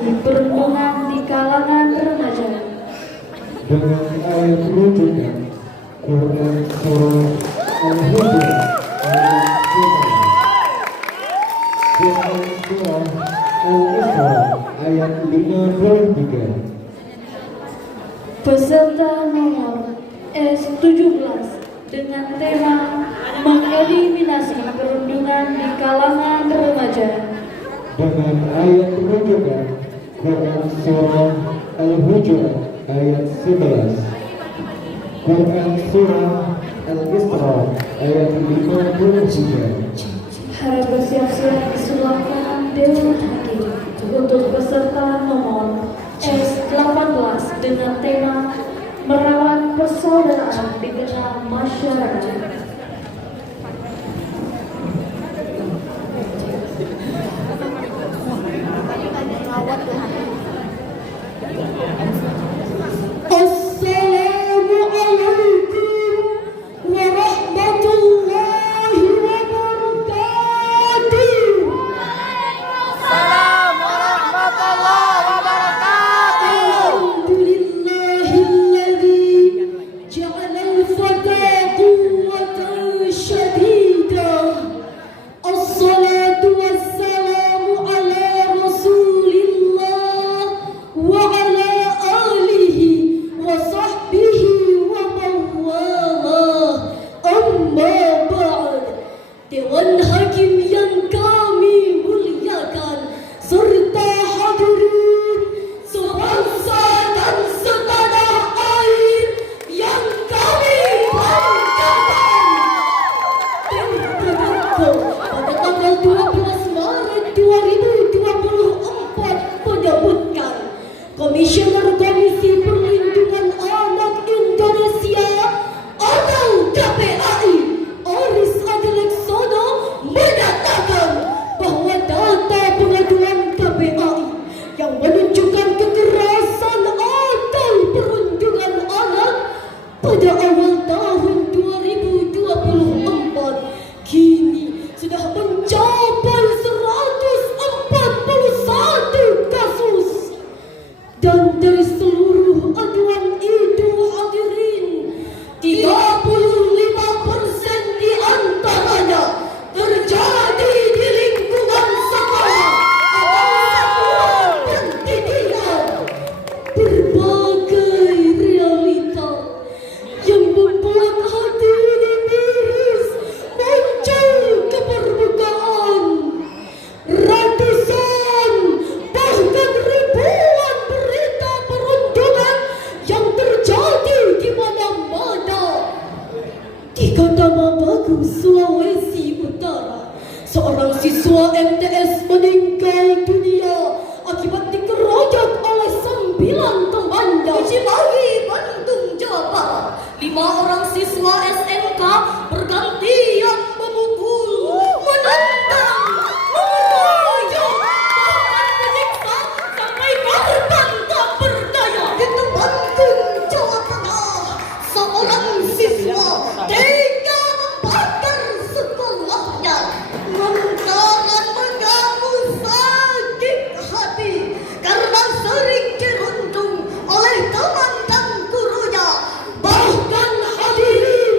Perundungan di kalangan remaja. Dengan ayat rujukan Quran Surah Al-Hujurat ayat 5, Quran Surah Al-Isra ayat 53. Peserta nomor S17 dengan tema mengeliminasi perundungan di kalangan remaja. Dengan ayat rujukan Quran Surah Al-Hujurat ayat 11, Quran Surah Al-Isra ayat 53. Harap bersiap-siap silakan Dewan Hakim untuk peserta nomor S18 dengan tema merawat persaudaraan di tengah masyarakat. Dewan Hakim yang kami muliakan serta hadirin sebangsa dan setanah air yang kami banggakan. Pada tanggal 12 Maret 2024 menyebutkan Komisioner Komisi Perlindungan Anak Indonesia atau KPAI Oris Adeleksono menyatakan bahwa data pengaduan KPAI yang menunjukkan kekerasan atau perundungan anak pada awal tahun 2024 kini sudah mencapai 141 kasus. Dan dari seluruh aduan itu hadirin 35% di antaranya terjadi di lingkungan sekolah atau satuan pendidikan. Berbagai realita yang membuat hati ini miris muncul ke permukaan. Ratusan bahkan ribuan berita perundungan yang terjadi di mana-mana. Di Kota Mabagus, Sulawesi Utara, seorang siswa MTS meninggal dunia akibat dikeroyok oleh 9 temannya. Di Cimahi, Bandung, Jawa Barat, 5 orang siswa SMK bergantian memukul, menendang, mengeroyok, bahkan menyiksa sampai korban tak berdaya. Di Temanggung, Jawa Tengah, seorang siswa tega membakar sekolahnya lantaran mengaku sakit hati karena sering dirundung oleh teman dan gurunya. Bahkan hadirin,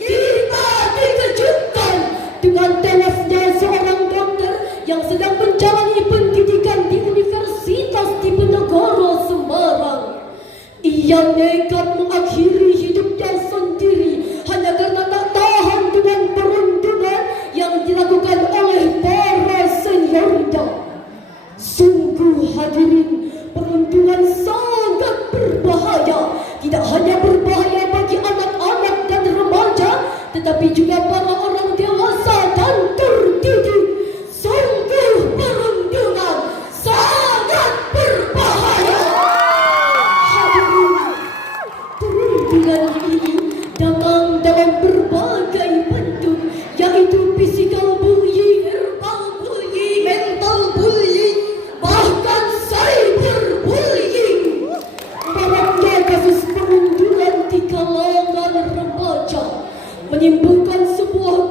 kita dikejutkan dengan tewasnya seorang dokter yang sedang menjalani pendidikan di Universitas Diponegoro, Semarang. Ia nekat mengakhiri hidupnya sendiri hanya karena tak tahan dengan perundungan yang dilakukan oleh para seniornya. Sungguh hadirin, perundungan sangat berbahaya. Tidak hanya berbahaya bagi anak-anak dan remaja, tetapi juga para orang dewasa dan terdidik. Sungguh perundungan sangat berbahaya. Hadirin, perundungan ini datang dalam berbagai bentuk, yaitu physical bullying, verbal bullying, mental bullying, bahkan cyberbullying. Maraknya kasus perundungan di kalangan remaja menimbulkan sebuah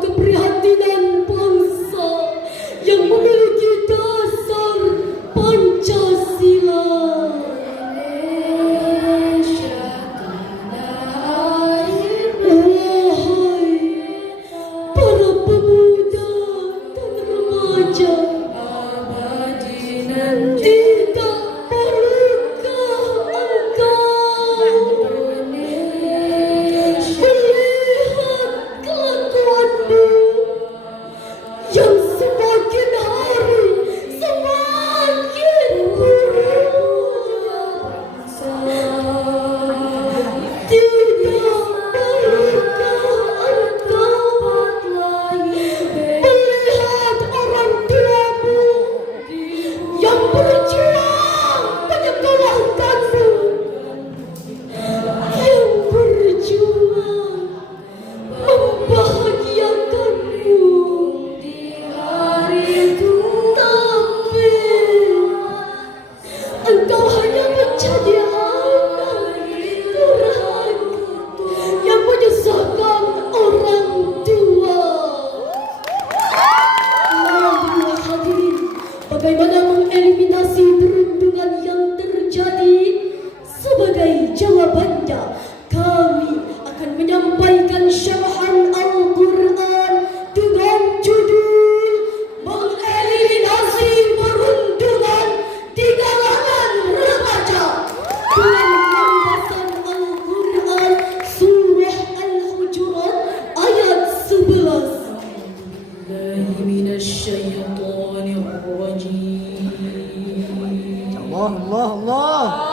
engkau hanya menjadi anak durhaka yang menyusahkan orang tua. Yang berdua hadirin, bagaimana mengeliminasi perundungan yang terjadi? Sebagai jawabannya, kami akan menyampaikan syarahan Al-Quran dengan judul Mengeliminasi Perundungan di Kalangan Remaja dengan landasan Al-Quran Surah Al-Hujurat ayat 11. Allah.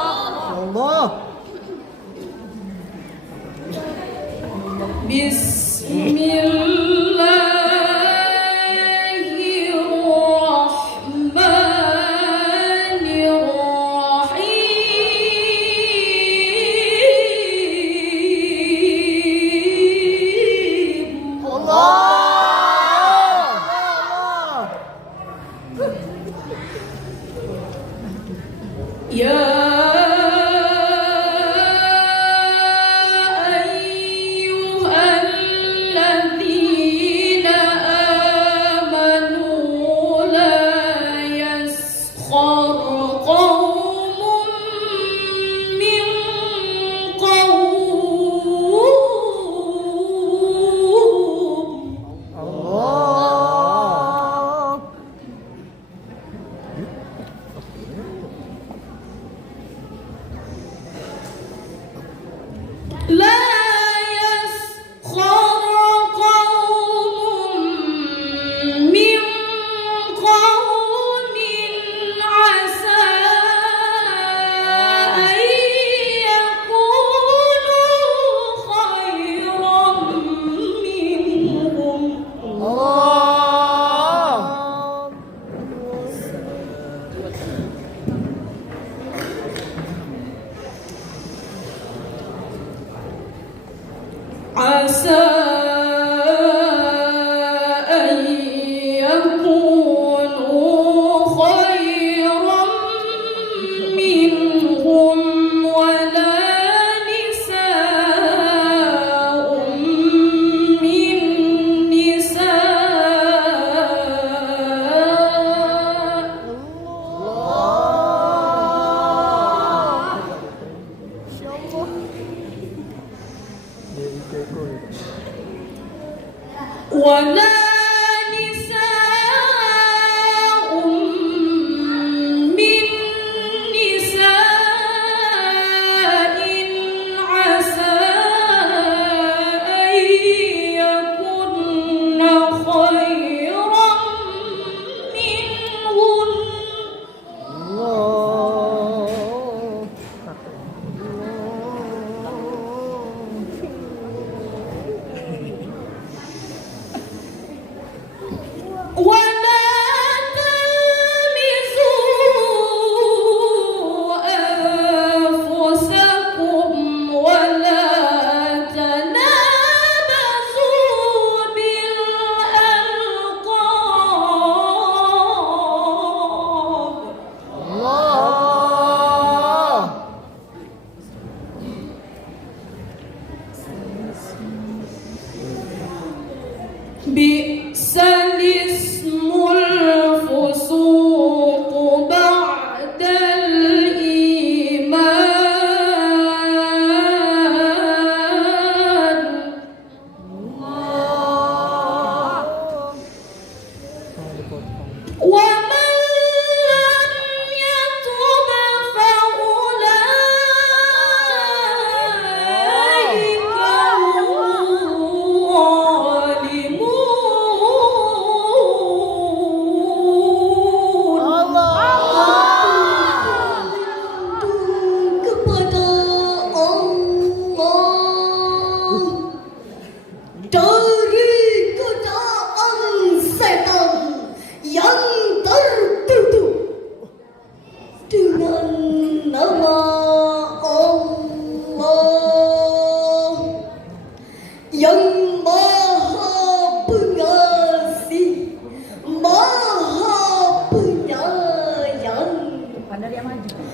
Pandai dia maju.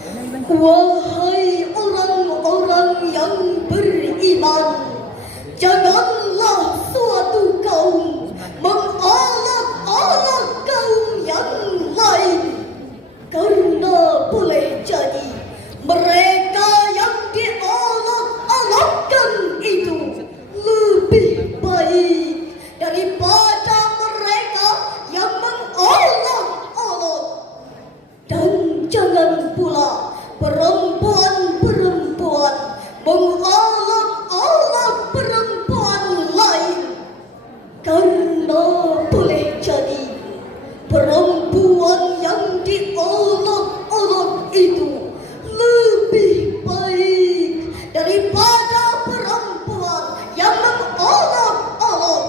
Wahai orang-orang yang beriman, janganlah suatu kaum mengolok-olok kaum yang lain, karena boleh jadi mereka yang diolok-olokkan itu lebih baik daripada mereka yang mengolok-olok. Dan jangan pula perempuan-perempuan mengolok-olok perempuan lain, karena boleh jadi perempuan yang diolok-olok itu lebih baik daripada perempuan yang mengolok-olok.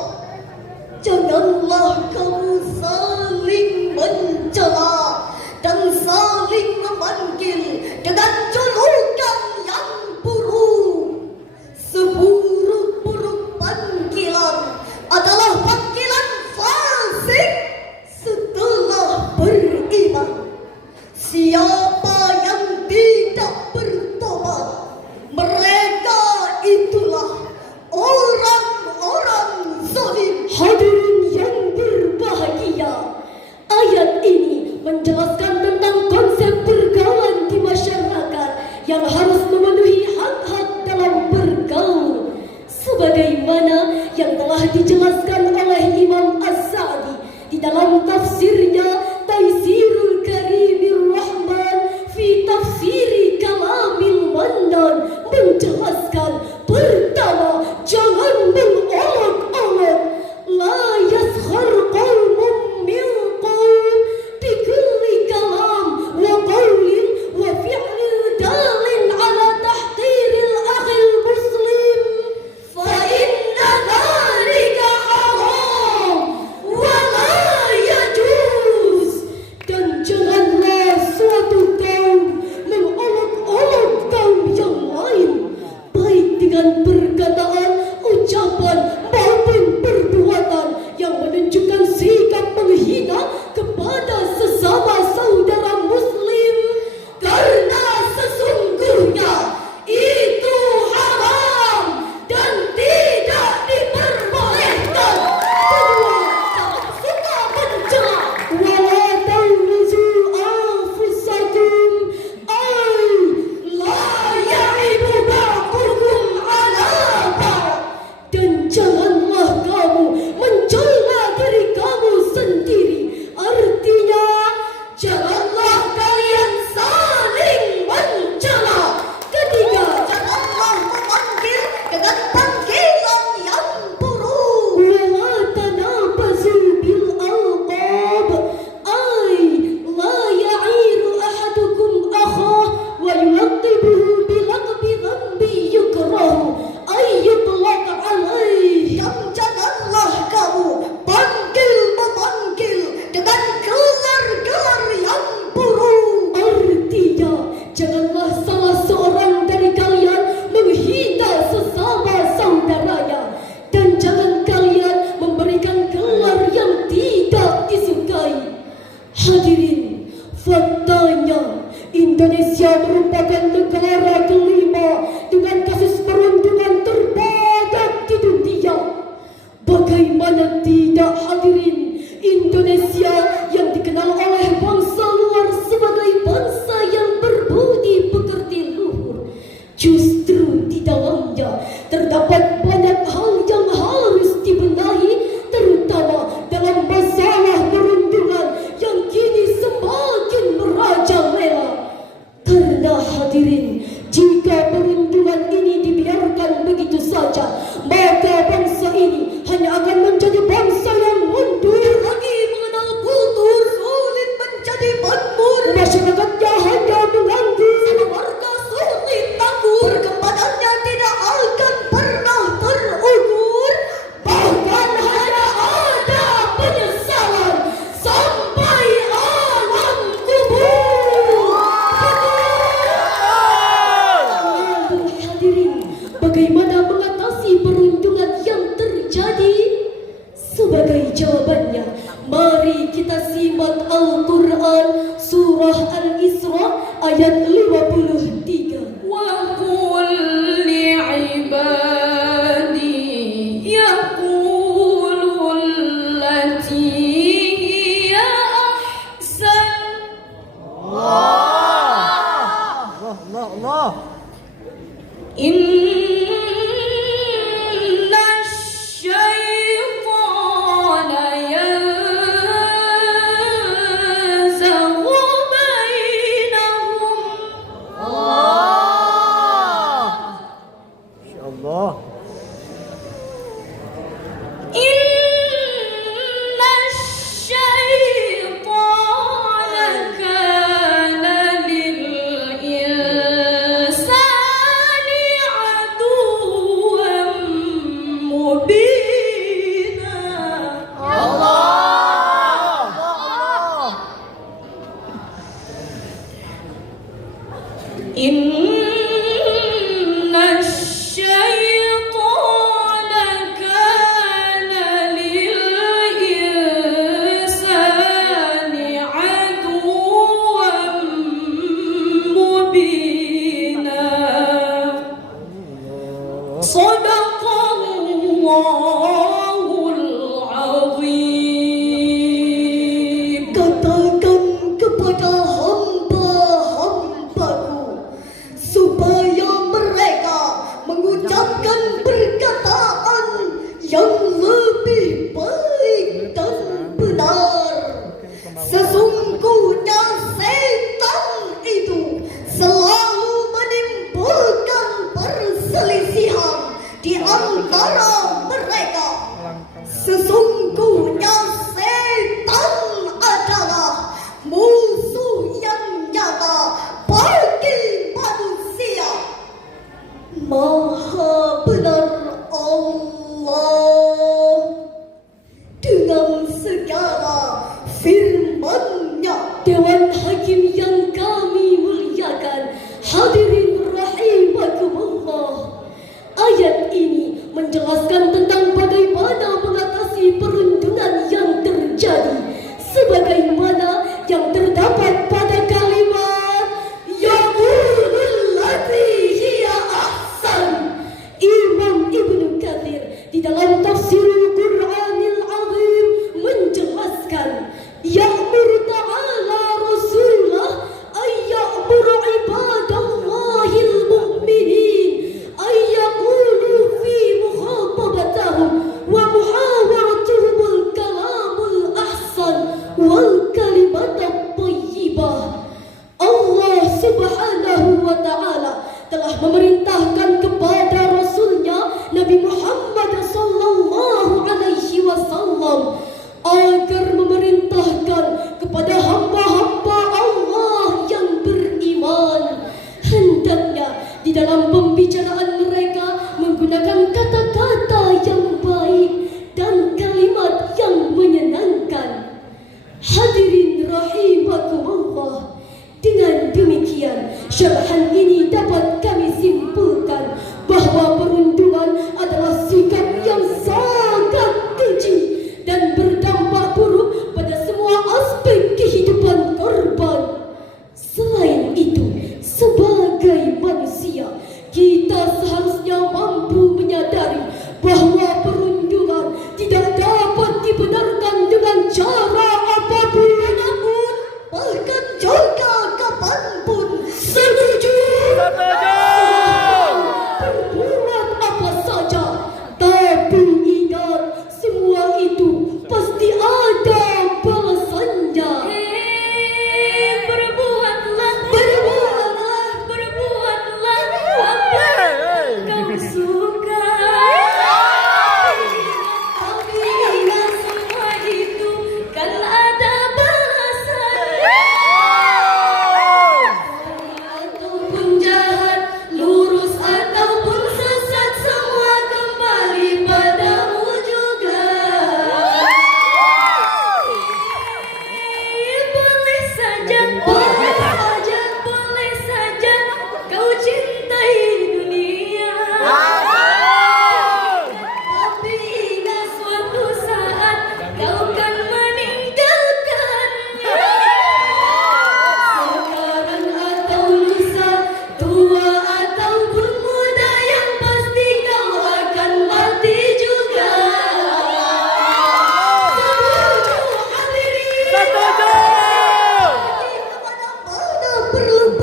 Janganlah kamu saling mencela dan saling memanggil dengan julukan yang buruk. Seburuk-buruk panggilan adalah panggilan fasik setelah beriman. Siapa yang tidak bertobat, mereka itulah orang-orang zalim. Hadirin yang berbahagia, ayat ini menjelaskan tentang konsep pergaulan di masyarakat yang harus memenuhi hak-hak dalam bergaul, sebagaimana yang telah dijelaskan oleh Imam Az-Sa'di di dalam tafsirnya Taisirul Karimir Rahman fi Tafsiri Kalamil Mannan, menjelaskan pertama, jangan mengolok-olok. La yaskhar qaumun min qaum bikulli kalam wa qawlin wa fi'lin dalin ala tahqiril akhil muslim, fa inna dhalika haram wa la yajuz. Dan janganlah suatu kaum mengolok-olok kaum yang lain, baik dengan perkataan, ucapan maupun perbuatan yang menunjukkan sikap menghina kepada sesama saudara muslim, karena sesungguhnya itu haram dan tidak diperbolehkan. Kedua, jangan suka mencela. Wala tawmizu anfusakum ay la ya'ibu ba'dukum ala ba'd. Dan janganlah kamu mencela diri kamu sendiri. Artinya, janganlah kalian saling mencela. Ketiga, janganlah memanggil dengan panggilan yang buruk. Wala tanabazu bil alqab ay la ya'iru ahadukum akhah wa yulaqibuhu bilaqbi dhanbi yukrahu ay yutlaq alaih. Dan janganlah kamu memanggil dengan gelar-gelar yang buruk. Artinya, janganlah salah seorang dari kalian menghina sesama saudaranya, dan jangan kalian memberikan gelar yang tidak disukai. Hadirin, faktanya Indonesia merupakan negara kelima dengan kasus perundungan terbanyak di dunia. Bagaimana tidak, hadirin, Indonesia yang dikenal oleh bangsa luar sebagai bangsa yang berbudi pekerti luhur, justru di dalamnya terdapat banyak hal yang harus dibenahi, terutama dalam masalah perundungan yang kini semakin merajalela. Karena hadirin, jika perundungan ini dibiarkan begitu saja, maka bangsa ini hanya akan menjadi bangsa yang mundur lagi mengenal kultur, sulit menjadi makmur, masyarakatnya hanya menganggur, warga sulit takut, perkembangannya tidak akan pernah terukur, bahkan hanya ada penyesalan sampai alam kubur. Hadirin, bagaimana mengatasi perundungan yang terjadi? Sebagai 23. وقل لعبادي يقولوا التي هي أحسن إن الشيطان ينزغ بينهم إن الشيطان كان للإنسان عدوا مبينا إن الشيطان كان للإنسان عدوا مبينا صدق الله العظيم. Katakan kepada hamba-hambaku supaya mereka mengucapkan perkataan yang lebih baik dan benar. Sesungguhnya setan itu selalu menimbulkan perselisihan di antara mereka. Sesungguhnya setan adalah musuh yang nyata bagi manusia. Maha benar Allah dengan segala firman-Nya. Dewan Hakim yang kami muliakan, hadirin rahimakumullah. Ayat ini menjelaskan tentang bagaimana mengatasi perundungan yang terjadi, sebagaimana yang terdapat pada kalimat yaqulul lati hiya ahsan. Imam Ibnu Katsir di dalam tafsirul Qur'anil Azim menjelaskan ya'mur ta'ala rasulah ay ya'mur ibadallahil mu'minin ay yaqulu fi mukhatabatahum wa muhawaratuhumul kalamul ahsan wal kalimatat thayyibah. Allah Subhanahu wa ta'ala telah memerintahkan kepada Rasulnya Nabi Muhammad sallallahu alaihi wasallam agar memerintahkan kepada hamba-hamba Allah yang beriman, hendaknya di dalam pembicaraan mereka menggunakan kata-kata yang baik dan kalimat yang menyenangkan. Hadirin rahimakumullah, dengan demikian syarahan ini dapat kami simpulkan bahwa perundungan adalah sikap yang sangat keji dan berdampak buruk pada semua aspek kehidupan korban. Selain itu, sebagai manusia, kita seharusnya mampu menyadari bahwa perundungan tidak dapat dibenarkan dengan cara apapun, bahkan juga kapanpun. Setuju?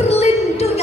perlindungan